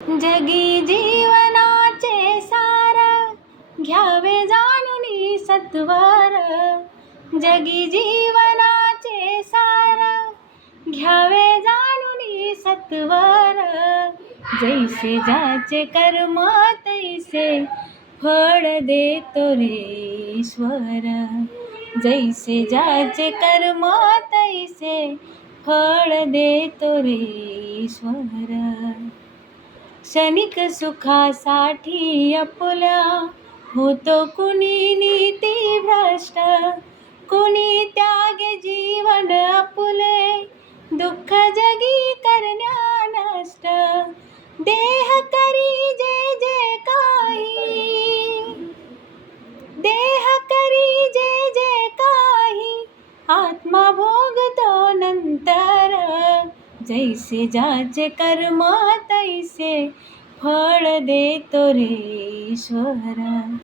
जगी जीवनाचे सार, घ्यावे जाणूनी सत्वर. जगी जीवनाचे सार, घ्यावे जाणूनी सत्वर. जैसे ज्याचे कर्म तैसे फळ देतो रे ईश्वर. जैसे ज्याचे कर्म तैसे फळ देतो रे ईश्वर. क्षणिक सुखासाठी आपुल्या होतो कुणी नीती भ्रष्ट. कुणी त्यागे जीवन आपुले, दुःख जगी करण्या नष्ट. देह करी जे जे काही, देह करी जे जे काही, आत्मा भोगतो नंतर. जैसे ज्याचे कर्म तैसे फळ देतो रे ईश्वर.